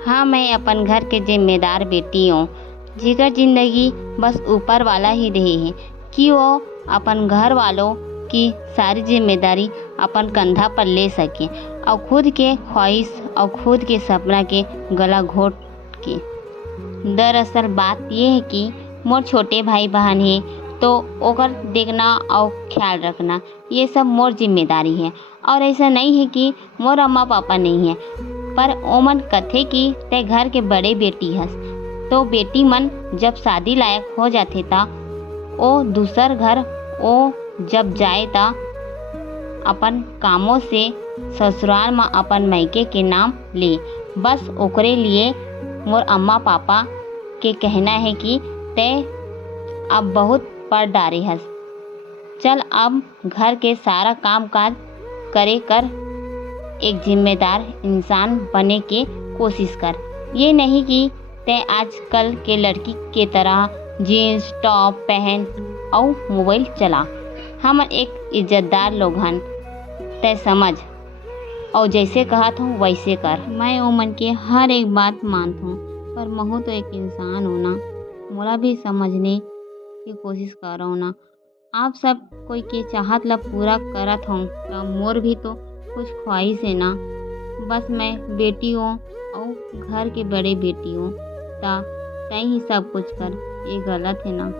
हाँ, मैं अपन घर के जिम्मेदार बेटी हूँ जेकर जिंदगी बस ऊपर वाला ही रही है कि वो अपन घर वालों की सारी जिम्मेदारी अपन कंधा पर ले सके और खुद के ख्वाहिश और खुद के सपना के गला घोट के। दरअसल बात ये है कि मोर छोटे भाई बहन है तो ओकर देखना और ख्याल रखना ये सब मोर जिम्मेदारी है। और ऐसा नहीं है कि मोर अम्मा पापा नहीं है, पर ओमन कथे कि ते घर के बड़े बेटी हस, तो बेटी मन जब शादी लायक हो जाथे ता ओ दूसर घर ओ जब जाए ता अपन कामों से ससुराल में अपन मायके के नाम ले। बस ओकरे लिए मोर अम्मा पापा के कहना है कि ते अब बहुत पढ़ डारे हस, चल अब घर के सारा काम काज करे कर एक जिम्मेदार इंसान बने के कोशिश कर। ये नहीं कि ते आजकल के लड़की के तरह जीन्स टॉप पहन और मोबाइल चला। हम एक इज्जतदार लोग हन, ते समझ और जैसे कहत हूँ वैसे कर। मैं ओमन के हर एक बात मानत हूँ, पर महू तो एक इंसान हो ना, मोला भी समझने की कोशिश कर रहा हूँ ना। आप सब कोई के चाहत ला पूरा करत हूँ तो मोर भी तो कुछ ख्वाहिश है ना। बस मैं बेटी हूँ और घर के बड़े बेटी हूँ, ता तय ही सब कुछ कर, ये गलत है ना।